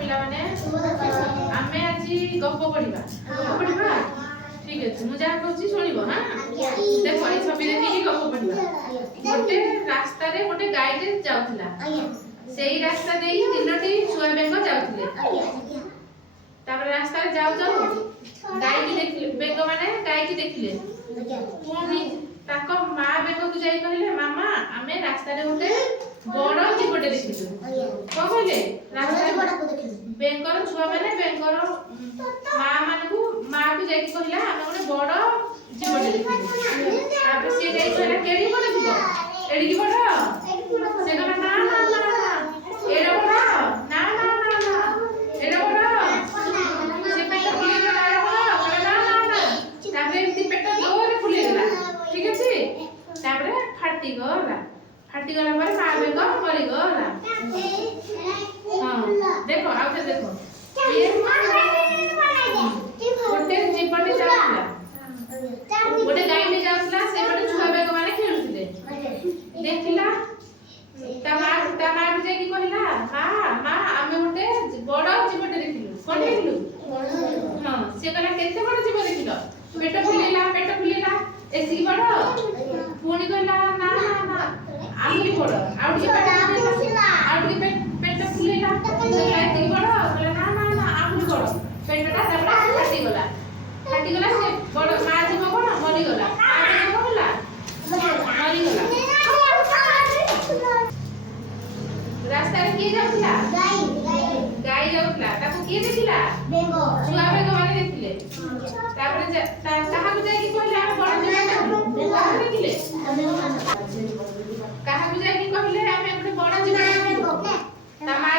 पिला माने आमे आज गप पढ़िबा ठीक है मु जा कहूची सुनिबो हां देखो ए छवि देखि गप पढ़िबा गोटे रास्ता रे गोटे गाय रे जाउथला सेही रास्ता देई तीनोटी छुआ बेंग जाउथले तापर रास्ता रे जाउ जाउ गाय की देखले बेंग माने गाय की देखले पुनी ताको मां बेंग को जाई कहले मामा आमे रास्ता रे गोटे बड़ जीवटे देखिलु को कहले रास्ता रे बड़ा को देखिलु बेंगर छुआ माने बेंगर मां मानकु मां को जाई कहला आमे गोटे बड़ जीवटे देखिलु तापर से जाई कहला केडी बड़ जीव एडी की बड़ से कहला ना ना ना एडा बड़ ना ना ना ना एडा बड़ से पेट फुली गला बड़ ना ना ना तापर एती पेट जोरे फुली गला ठीक अछि तापर फाटी गला पर मां बेंग मरी गला हां देखो आउते देखो ये गोटे जीवटे जाउला गोटे गाय ने जाउला से गोटे छुआ बेंग माने खेलुथिले देखिला ता मां जे की कहिला मां आमे गोटे बड़ जीवटे देखिलु कोन देखिलु हां से कहला केते बड़ जीव देखिलो पेट फुलिला एसी बड़ पुनी कहला ना ना ना आलू बड़ आउट के पेट फुलिला से लाइट बड़ कहला ना ना ना आलू बड़ पेटटा सबटा फाटी गला से बड़ मां जीव कोन मरी गला आ कहला मरी गला रास्ता रे के जाउला गाय जाउला ताको के देखिला बेंगो छुआ बेंगो माने देखिले तापर कहा को जाई की कहला बड़ जीव देखिले कहा को जाई की कहले हमें गोटे बड़ जीव ता मां